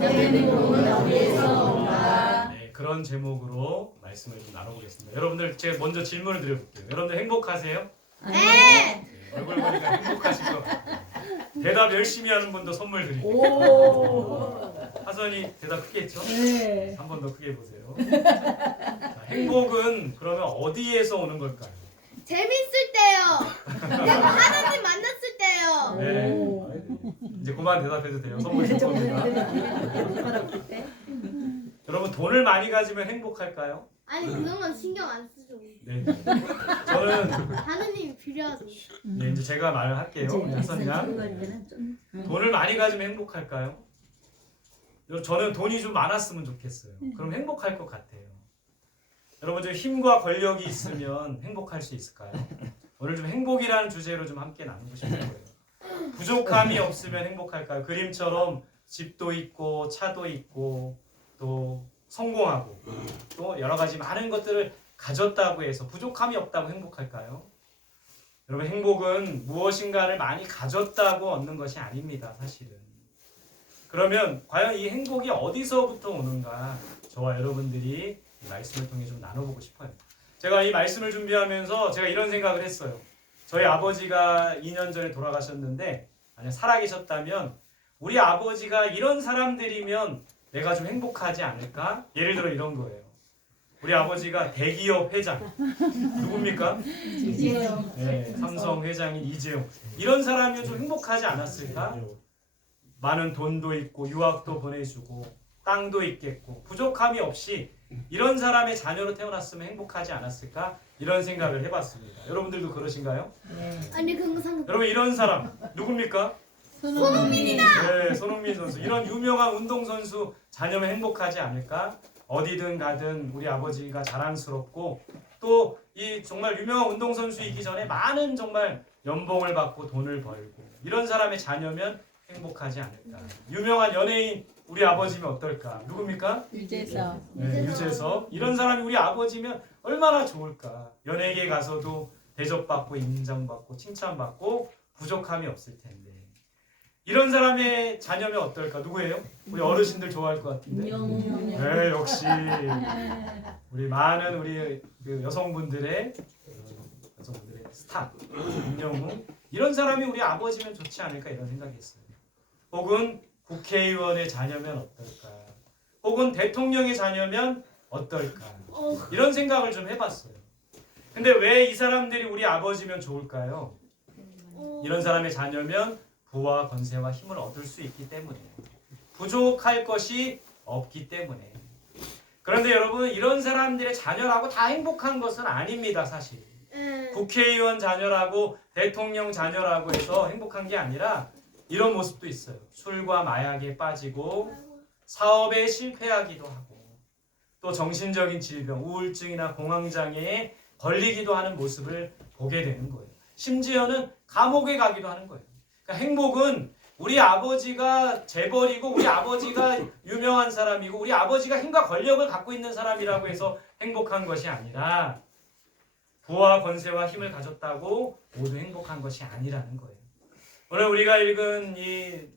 행복은 어디에서 온가? 네, 그런 제목으로 말씀을 좀 나눠보겠습니다. 여러분들 제가 먼저 질문을 드려볼게요. 여러분들 행복하세요? 네. 얼굴 보니까 행복하실 것 같아요. 대답 열심히 하는 분도 선물 드릴게요. 오. 하선이 대답 크게 했죠? 네. 한 번 더 크게 보세요. 자, 행복은 그러면 어디에서 오는 걸까요? 재밌을 때요. 내가 하나님 만났을 때요. 네. 오. 이제 그만 대답해도 돼요. 선물 줄 겁니다. 때. 여러분 돈을 많이 가지면 행복할까요? 아니 그런 건 신경 안 쓰죠. 네. 저는 하느님이 필요하죠. 네, 이제 제가 말을 할게요. 하선 양. 돈을 많이 가지면 행복할까요? 저는 돈이 좀 많았으면 좋겠어요. 그럼 행복할 것 같아요. 여러분 좀 힘과 권력이 있으면 행복할 수 있을까요? 오늘 좀 행복이라는 주제로 좀 함께 나누고 싶은 거예요. 부족함이 없으면 행복할까요? 그림처럼 집도 있고 차도 있고 또 성공하고 또 여러 가지 많은 것들을 가졌다고 해서 부족함이 없다고 행복할까요? 여러분 행복은 무엇인가를 많이 가졌다고 얻는 것이 아닙니다. 사실은. 그러면 과연 이 행복이 어디서부터 오는가 저와 여러분들이 이 말씀을 통해 좀 나눠보고 싶어요. 제가 이 말씀을 준비하면서 제가 이런 생각을 했어요. 저희 아버지가 2년 전에 돌아가셨는데 만약 살아계셨다면 우리 아버지가 이런 사람들이면 내가 좀 행복하지 않을까? 예를 들어 이런 거예요. 우리 아버지가 대기업 회장 누굽니까? 이재용. 네, 삼성 회장인 이재용 이런 사람이면 좀 행복하지 않았을까? 많은 돈도 있고 유학도 보내주고 땅도 있겠고 부족함이 없이 이런 사람의 자녀로 태어났으면 행복하지 않았을까? 이런 생각을 해봤습니다. 여러분들도 그러신가요? 네. 아니 그런 거 상관. 여러분 이런 사람 누굽니까? 손흥민이다. 네, 손흥민 선수 이런 유명한 운동선수 자녀면 행복하지 않을까? 어디든 가든 우리 아버지가 자랑스럽고 또 이 정말 유명한 운동선수이기 전에 많은 정말 연봉을 받고 돈을 벌고 이런 사람의 자녀면 행복하지 않을까? 유명한 연예인 우리 아버지면 어떨까? 누굽니까? 유재석. 네, 유재석 이런 사람이 우리 아버지면 얼마나 좋을까? 연예계에 가서도 대접받고 인정받고 칭찬받고 부족함이 없을 텐데 이런 사람의 자녀면 어떨까? 누구예요? 우리 어르신들 좋아할 것 같은데. 네, 역시 우리 많은 우리 그 여성분들의 스타 임영웅 이런 사람이 우리 아버지면 좋지 않을까 이런 생각이 있어요. 혹은 국회의원의 자녀면 어떨까? 혹은 대통령의 자녀면 어떨까? 이런 생각을 좀 해봤어요. 근데 왜 이 사람들이 우리 아버지면 좋을까요? 이런 사람의 자녀면 부와 권세와 힘을 얻을 수 있기 때문에 부족할 것이 없기 때문에 그런데 여러분 이런 사람들의 자녀라고 다 행복한 것은 아닙니다. 사실 국회의원 자녀라고 대통령 자녀라고 해서 행복한 게 아니라 이런 모습도 있어요. 술과 마약에 빠지고 사업에 실패하기도 하고 또 정신적인 질병, 우울증이나 공황장애에 걸리기도 하는 모습을 보게 되는 거예요. 심지어는 감옥에 가기도 하는 거예요. 그러니까 행복은 우리 아버지가 재벌이고 우리 아버지가 유명한 사람이고 우리 아버지가 힘과 권력을 갖고 있는 사람이라고 해서 행복한 것이 아니라 부와 권세와 힘을 가졌다고 모두 행복한 것이 아니라는 거예요. 오늘 우리가 읽은 이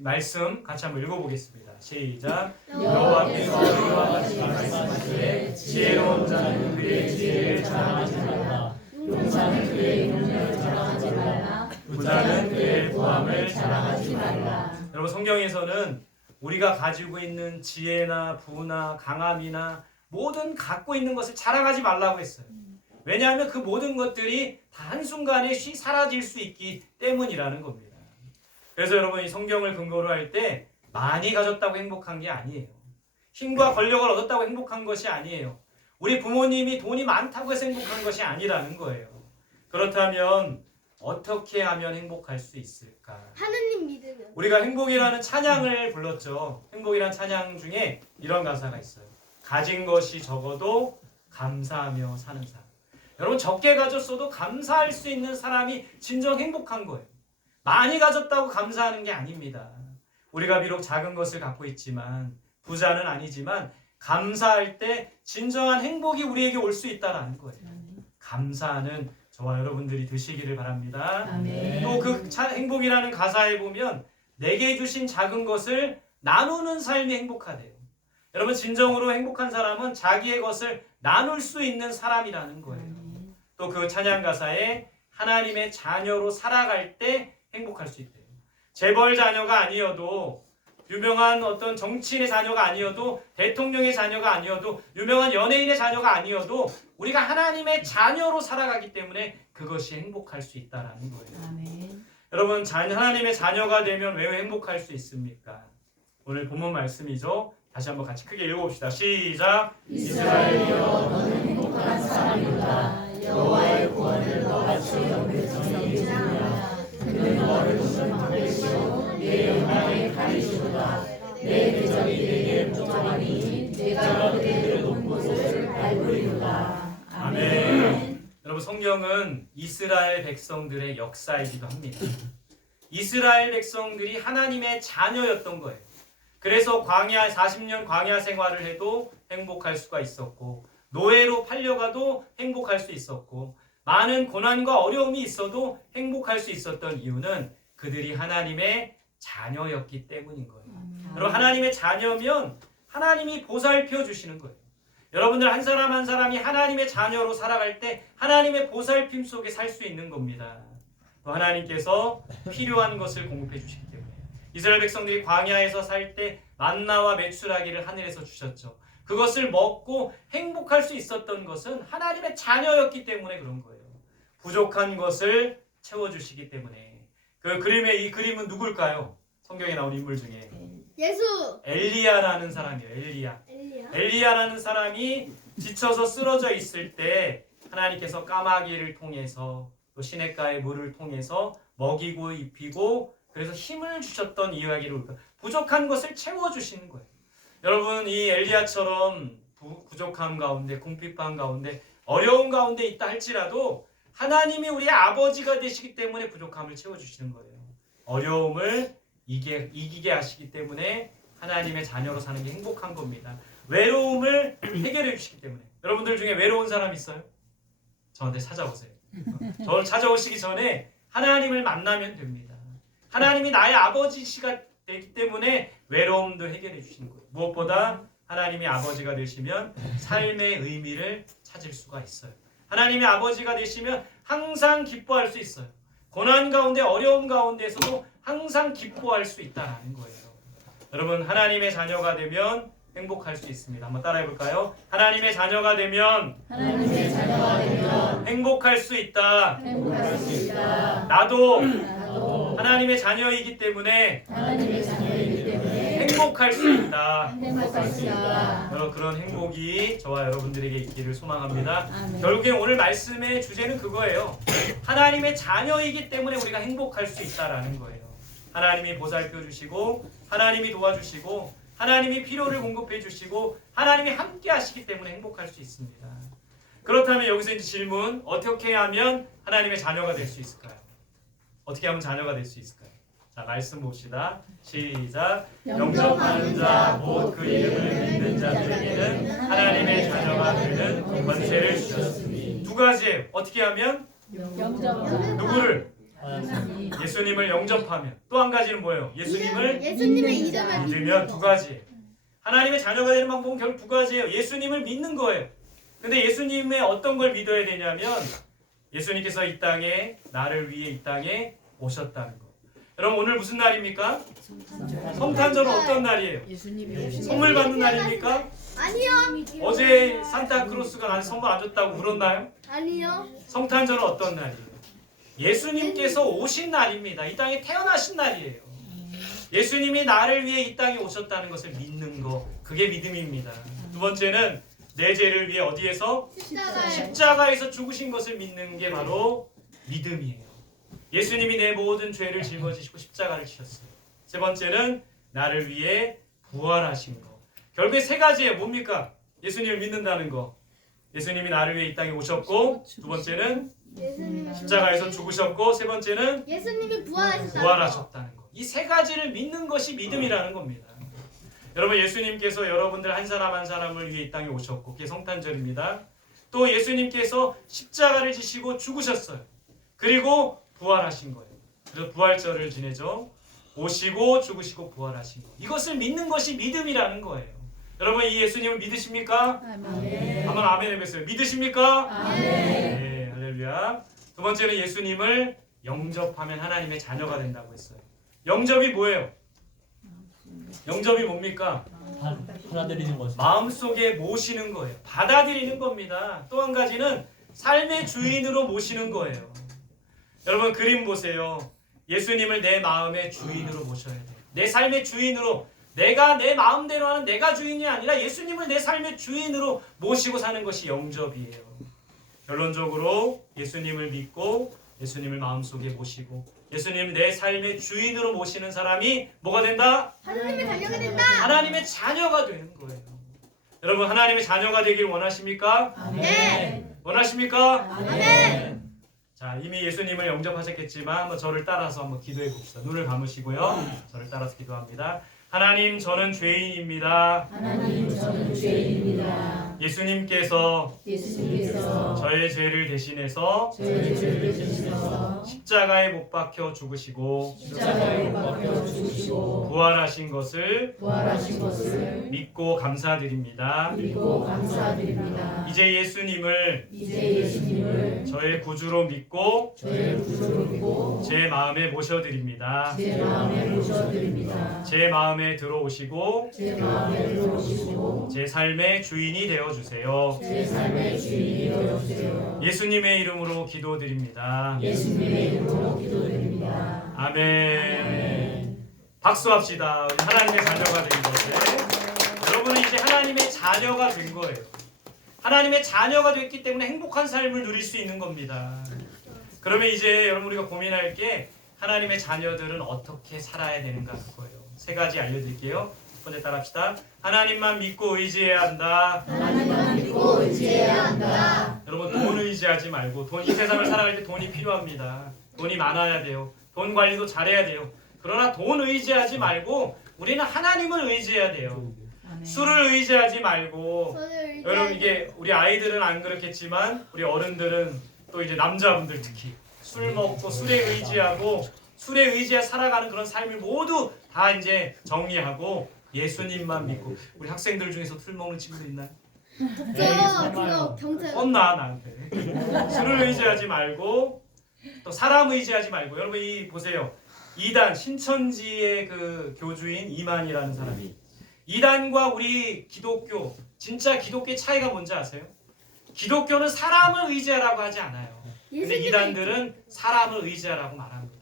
말씀 같이 한번 읽어보겠습니다. 시작. 여호와께서 우리와 같이 말씀하시되 지혜로운 자는 그의 지혜를 자랑하지 말라. 용사는 그의 용을 자랑하지 말라. 부자는 그의 부함을 자랑하지 말라. 여러분 성경에서는 우리가 가지고 있는 지혜나 부나 강함이나 모든 갖고 있는 것을 자랑하지 말라고 했어요. 왜냐하면 그 모든 것들이 다 한순간에 사라질 수 있기 때문이라는 겁니다. 그래서 여러분 이 성경을 근거로 할 때 많이 가졌다고 행복한 게 아니에요. 힘과 권력을 얻었다고 행복한 것이 아니에요. 우리 부모님이 돈이 많다고 해서 행복한 것이 아니라는 거예요. 그렇다면 어떻게 하면 행복할 수 있을까? 하느님 믿으면. 우리가 행복이라는 찬양을 불렀죠. 행복이라는 찬양 중에 이런 가사가 있어요. 가진 것이 적어도 감사하며 사는 삶. 여러분 적게 가졌어도 감사할 수 있는 사람이 진정 행복한 거예요. 많이 가졌다고 감사하는 게 아닙니다. 우리가 비록 작은 것을 갖고 있지만 부자는 아니지만 감사할 때 진정한 행복이 우리에게 올 수 있다는 거예요. 감사하는 저와 여러분들이 되시기를 바랍니다. 아멘. 또 그 행복이라는 가사에 보면 내게 주신 작은 것을 나누는 삶이 행복하대요. 여러분 진정으로 행복한 사람은 자기의 것을 나눌 수 있는 사람이라는 거예요. 또 그 찬양 가사에 하나님의 자녀로 살아갈 때 행복할 수 있대요. 재벌 자녀가 아니어도 유명한 어떤 정치인의 자녀가 아니어도 대통령의 자녀가 아니어도 유명한 연예인의 자녀가 아니어도 우리가 하나님의 자녀로 살아가기 때문에 그것이 행복할 수 있다라는 거예요. 아멘. 여러분 하나님의 자녀가 되면 왜 행복할 수 있습니까? 오늘 본문 말씀이죠. 다시 한번 같이 크게 읽어봅시다. 시작. 이스라엘이여 너는 행복한 사람이로다. 여호와의 구원을 너같이 여기시느니라. 그는 너를 공평하시고 내 영광에 가리시도다. 내 대적이 내게 복종하니 내가 그들의 높은 곳을 밟으리로다. 아멘. 여러분 성경은 이스라엘 백성들의 역사이기도 합니다. 이스라엘 백성들이 하나님의 자녀였던 거예요. 그래서 광야 40년 광야 생활을 해도 행복할 수가 있었고 노예로 팔려가도 행복할 수 있었고 많은 고난과 어려움이 있어도 행복할 수 있었던 이유는 그들이 하나님의 자녀였기 때문인 거예요. 여러분 하나님의 자녀면 하나님이 보살펴 주시는 거예요. 여러분들 한 사람 한 사람이 하나님의 자녀로 살아갈 때 하나님의 보살핌 속에 살 수 있는 겁니다. 또 하나님께서 필요한 것을 공급해 주시기 때문에 이스라엘 백성들이 광야에서 살 때 만나와 메추라기를 하늘에서 주셨죠. 그것을 먹고 행복할 수 있었던 것은 하나님의 자녀였기 때문에 그런 거예요. 부족한 것을 채워주시기 때문에. 그 그림의 이 그림은 누굴까요? 성경에 나온 인물 중에 예수. 엘리야라는 사람이에요. 엘리야. 엘리야라는 사람이 지쳐서 쓰러져 있을 때 하나님께서 까마귀를 통해서 또 시냇가의 물을 통해서 먹이고 입히고 그래서 힘을 주셨던 이야기를 부족한 것을 채워주시는 거예요. 여러분 이 엘리야처럼 부족함 가운데 궁핍함 가운데 어려움 가운데 있다 할지라도 하나님이 우리의 아버지가 되시기 때문에 부족함을 채워주시는 거예요. 어려움을 이기게 하시기 때문에 하나님의 자녀로 사는 게 행복한 겁니다. 외로움을 해결해 주시기 때문에. 여러분들 중에 외로운 사람 있어요? 저한테 찾아오세요. 저를 찾아오시기 전에 하나님을 만나면 됩니다. 하나님이 나의 아버지시가 되기 때문에 외로움도 해결해 주시는 거예요. 무엇보다 하나님이 아버지가 되시면 삶의 의미를 찾을 수가 있어요. 하나님의 아버지가 되시면 항상 기뻐할 수 있어요. 고난 가운데 어려움 가운데서도 항상 기뻐할 수 있다는 거예요. 여러분 하나님의 자녀가 되면 행복할 수 있습니다. 한번 따라해 볼까요? 하나님의 자녀가 되면 행복할 수 있다. 나도 하나님의 자녀이기 때문에 행복할 수 있다. 여러분 그런 행복이 저와 여러분들에게 있기를 소망합니다. 결국에 오늘 말씀의 주제는 그거예요. 하나님의 자녀이기 때문에 우리가 행복할 수 있다라는 거예요. 하나님이 보살펴 주시고 하나님이 도와주시고 하나님이 필요를 공급해 주시고 하나님이 함께 하시기 때문에 행복할 수 있습니다. 그렇다면 여기서 이제 질문, 어떻게 하면 하나님의 자녀가 될 수 있을까요? 어떻게 하면 자녀가 될 수 있을까요? 자, 말씀 봅시다. 시작. 영접하는 자, 곧 그 이름을 믿는 자들에게는 하나님의 자녀가 되는 권세를 주셨으니. 두 가지예요. 어떻게 하면? 누구를? 예수님을 영접하면. 또 한 가지는 뭐예요? 예수님을 믿으면. 두 가지. 하나님의 자녀가 되는 방법은 결국 두 가지예요. 예수님을 믿는 거예요. 근데 예수님의 어떤 걸 믿어야 되냐면 예수님께서 이 땅에 나를 위해 이 땅에 오셨다는 거. 여러분 오늘 무슨 날입니까? 성탄절은 어떤 날이에요? 선물 받는 날입니까? 아니요. 어제 산타크로스가 나한테 선물 안 줬다고 울었나요? 아니요. 성탄절은 어떤 날이에요? 예수님께서 오신 날입니다. 이 땅에 태어나신 날이에요. 예수님이 나를 위해 이 땅에 오셨다는 것을 믿는 거, 그게 믿음입니다. 두 번째는 내 죄를 위해 어디에서? 십자가에서 죽으신 것을 믿는 게 바로 믿음이에요. 예수님이 내 모든 죄를 짊어지시고 십자가를 지셨어요. 세 번째는 나를 위해 부활하신 거. 결국에 세 가지예요. 뭡니까? 예수님을 믿는다는 거. 예수님이 나를 위해 이 땅에 오셨고, 두 번째는 십자가에서 죽으셨고, 세 번째는 예수님이 부활하셨다는 부활하셨다는 거. 이 세 가지를 믿는 것이 믿음이라는 겁니다. 여러분 예수님께서 여러분들 한 사람 한 사람을 위해 이 땅에 오셨고 그게 성탄절입니다. 또 예수님께서 십자가를 지시고 죽으셨어요. 그리고 부활하신 거예요. 그래서 부활절을 지내죠. 오시고 죽으시고 부활하신 것. 이것을 믿는 것이 믿음이라는 거예요. 여러분 이 예수님을 믿으십니까? 한번 아멘 해보세요. 믿으십니까? 네, 할렐루야. 두 번째는 예수님을 영접하면 하나님의 자녀가 된다고 했어요. 영접이 뭐예요? 영접이 뭡니까? 받아들이는 거죠. 마음속에 모시는 거예요. 받아들이는 겁니다. 또 한 가지는 삶의 주인으로 모시는 거예요. 여러분 그림 보세요. 예수님을 내 마음의 주인으로 모셔야 돼요. 내 삶의 주인으로, 내가 내 마음대로 하는 내가 주인이 아니라 예수님을 내 삶의 주인으로 모시고 사는 것이 영접이에요. 결론적으로 예수님을 믿고 예수님을 마음속에 모시고 예수님 내 삶의 주인으로 모시는 사람이 뭐가 된다? 하나님의 자녀가 된다. 하나님의 자녀가 되는 거예요. 여러분 하나님의 자녀가 되길 원하십니까? 네. 원하십니까? 아멘. 자, 이미 예수님을 영접하셨겠지만 한번 저를 따라서 한번 기도해 봅시다. 눈을 감으시고요. 저를 따라서 기도합니다. 하나님, 저는 죄인입니다. 하나님, 저는 죄인입니다. 예수님께서 예수님께서 저의 죄를 대신해서 저의 죄를 지시셔서 십자가에 못 박혀 죽으시고 십자가에 못 박혀 죽으시고 부활하신 것을 부활하신 것을 믿고 감사드립니다. 믿고 감사드립니다. 이제 예수님을 이제 예수님을 저의 구주로 믿고 저의 구주로 믿고 제 마음에 모셔드립니다. 제 마음에 모셔드립니다. 제 마음에 들어오시고 제 마음에 들어오시고 제 삶의 주인이 되어주세요. 제 삶의 주인이 되어주세요. 예수님의 이름으로 기도드립니다. 예수님의 이름으로 기도드립니다. 아멘. 박수합시다. 우리 하나님의 자녀가 된 것을. 여러분은 이제 하나님의 자녀가 된 거예요. 하나님의 자녀가 됐기 때문에 행복한 삶을 누릴 수 있는 겁니다. 그러면 이제 여러분 우리가 고민할 게 하나님의 자녀들은 어떻게 살아야 되는가 그거예요. 세 가지 알려드릴게요. 첫 번째 따라합시다. 하나님만 믿고 의지해야 한다. 하나님만 믿고 의지해야 한다. 여러분 돈 의지하지 말고 이 세상을 살아갈 때 돈이 필요합니다. 돈이 많아야 돼요. 돈 관리도 잘해야 돼요. 그러나 돈 의지하지 말고 우리는 하나님을 의지해야 돼요. 술을 의지하지 말고 저는 여러분 이게 우리 아이들은 안 그렇겠지만 우리 어른들은 또 이제 남자분들 특히 술 먹고 술에 의지하고 술에 의지해 살아가는 그런 삶을 모두 다 이제 정리하고 예수님만 믿고. 우리 학생들 중에서 술 먹는 친구들 있나요? 저 그거 경찰. 혼나 나한테. 술을 의지하지 말고 또 사람 의지하지 말고. 여러분 이 보세요. 이단 신천지의 그 교주인 이만이라는 사람이 이단과 우리 기독교 진짜 기독교의 차이가 뭔지 아세요? 기독교는 사람을 의지하라고 하지 않아요. 근데 이단들은 사람을 의지하라고 말합니다.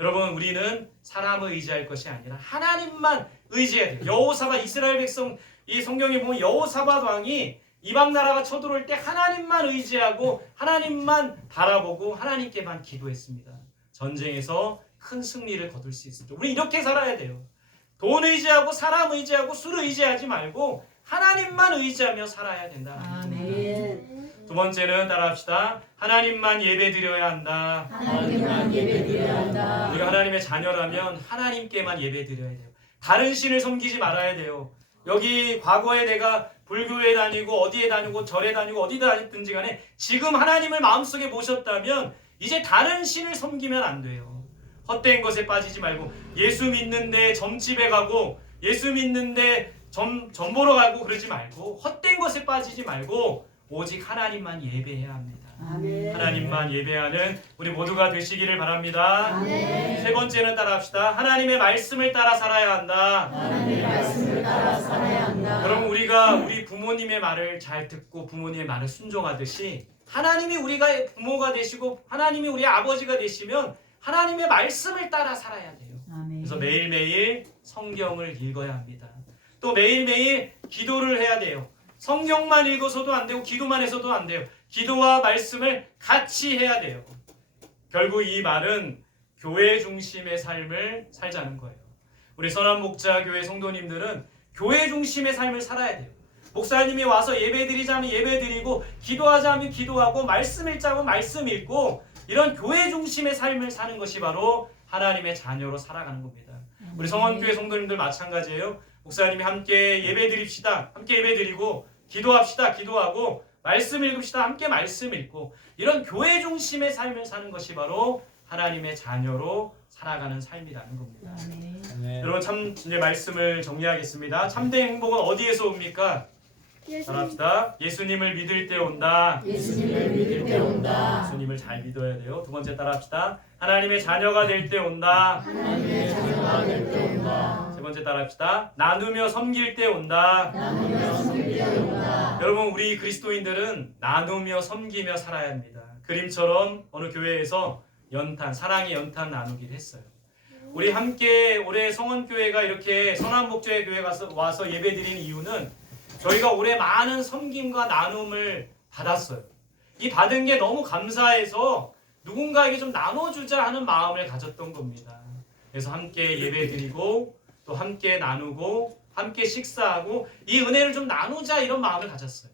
여러분 우리는 사람을 의지할 것이 아니라 하나님만 의지해야 돼요. 여호사밧 이스라엘 백성 이 성경에 보면 여호사밧 왕이 이방 나라가 쳐들어올 때 하나님만 의지하고 하나님만 바라보고 하나님께만 기도했습니다. 전쟁에서 큰 승리를 거둘 수 있었죠. 우리 이렇게 살아야 돼요. 돈 의지하고 사람 의지하고 술 의지하지 말고 하나님만 의지하며 살아야 된다. 아멘. 두 번째는 따라합시다. 하나님만 예배드려야 한다. 하나님만 예배드려야 한다. 우리가 하나님의 자녀라면 하나님께만 예배드려야 돼요. 다른 신을 섬기지 말아야 돼요. 여기 과거에 내가 불교에 다니고 어디에 다니고 절에 다니고 어디 다녔든지 간에 지금 하나님을 마음속에 모셨다면 이제 다른 신을 섬기면 안 돼요. 헛된 것에 빠지지 말고 예수 믿는데 점집에 가고 예수 믿는데 점 보러 가고 그러지 말고 헛된 것에 빠지지 말고 오직 하나님만 예배해야 합니다. 아멘. 하나님만 예배하는 우리 모두가 되시기를 바랍니다. 아멘. 세 번째는 따라합시다. 하나님의 말씀을 따라 살아야 한다. 하나님의 말씀을 따라 살아야 한다. 여러분 우리가 우리 부모님의 말을 잘 듣고 부모님의 말을 순종하듯이 하나님이 우리가 부모가 되시고 하나님이 우리 아버지가 되시면 하나님의 말씀을 따라 살아야 돼요. 아멘. 그래서 매일매일 성경을 읽어야 합니다. 또 매일매일 기도를 해야 돼요. 성경만 읽어서도 안 되고 기도만 해서도 안 돼요. 기도와 말씀을 같이 해야 돼요. 결국 이 말은 교회 중심의 삶을 살자는 거예요. 우리 선한목자교회 성도님들은 교회 중심의 삶을 살아야 돼요. 목사님이 와서 예배드리자면 예배드리고 기도하자면 기도하고 말씀 읽자면 말씀 읽고 이런 교회 중심의 삶을 사는 것이 바로 하나님의 자녀로 살아가는 겁니다. 우리 성원교회 성도님들 마찬가지예요. 목사님이 함께 예배드립시다. 함께 예배드리고 기도합시다. 기도하고 말씀 읽읍시다. 함께 말씀 읽고 이런 교회 중심의 삶을 사는 것이 바로 하나님의 자녀로 살아가는 삶이라는 겁니다. 아멘. 여러분 참 이제 말씀을 정리하겠습니다. 참된 행복은 어디에서 옵니까? 따라합시다. 예수님을 믿을 때 온다. 예수님을 믿을 때 온다. 예수님을 잘 믿어야 돼요. 두 번째 따라합시다. 하나님의 자녀가 될 때 온다. 하나님의 자녀가 될 때 온다. 세 번째 따라합시다. 나누며 섬길 때 온다. 나누며 섬길 때 온다. 여러분 우리 그리스도인들은 나누며 섬기며 살아야 합니다. 그림처럼 어느 교회에서 연탄, 사랑의 연탄 나누기를 했어요. 우리 함께 올해 성원교회가 이렇게 선한복좌의 교회 와서 예배드리는 이유는 저희가 올해 많은 섬김과 나눔을 받았어요. 이 받은 게 너무 감사해서 누군가에게 좀 나눠주자 하는 마음을 가졌던 겁니다. 그래서 함께 예배드리고 또 함께 나누고 함께 식사하고 이 은혜를 좀 나누자 이런 마음을 가졌어요.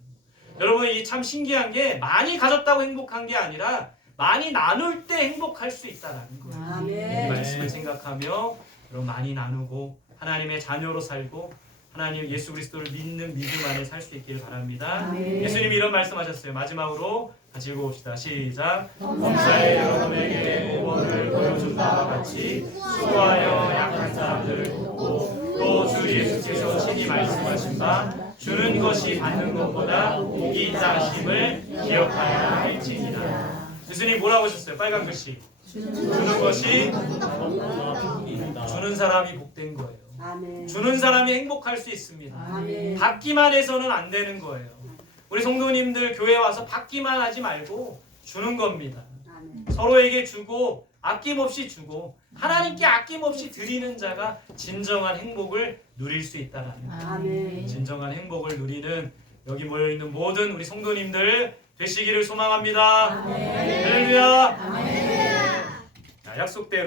여러분 이 참 신기한 게 많이 가졌다고 행복한 게 아니라 많이 나눌 때 행복할 수 있다는 거예요. 이 아멘. 말씀을 생각하며 여러분 많이 나누고 하나님의 자녀로 살고 하나님 예수 그리스도를 믿는 믿음 안에 살 수 있기를 바랍니다. 아멘. 예수님이 이런 말씀하셨어요. 마지막으로 같이 읽어봅시다. 시작. 범사에 여러분에게 모범을 보여준 바와 같이 수고하여 약한 사람들을 돕고 또 주 예수께서 친히 말씀하신 바 주는 것이 받는 것보다 복이 있다 하심을 기억하여야 할지니라. 예수님 뭐라고 하셨어요? 빨간 글씨. 주는 것이 주는 사람이 복된 거예요. 아멘. 주는 사람이 행복할 수 있습니다. 아멘. 받기만 해서는 안 되는 거예요. 우리 성도님들 교회 와서 받기만 하지 말고 주는 겁니다. 아멘. 서로에게 주고 아낌없이 주고 하나님께 아낌없이 드리는 자가 진정한 행복을 누릴 수 있다는 거예요. 아멘. 진정한 행복을 누리는 여기 모여있는 모든 우리 성도님들 되시기를 소망합니다. 아멘. 할렐루야. 아멘. 자, 약속대로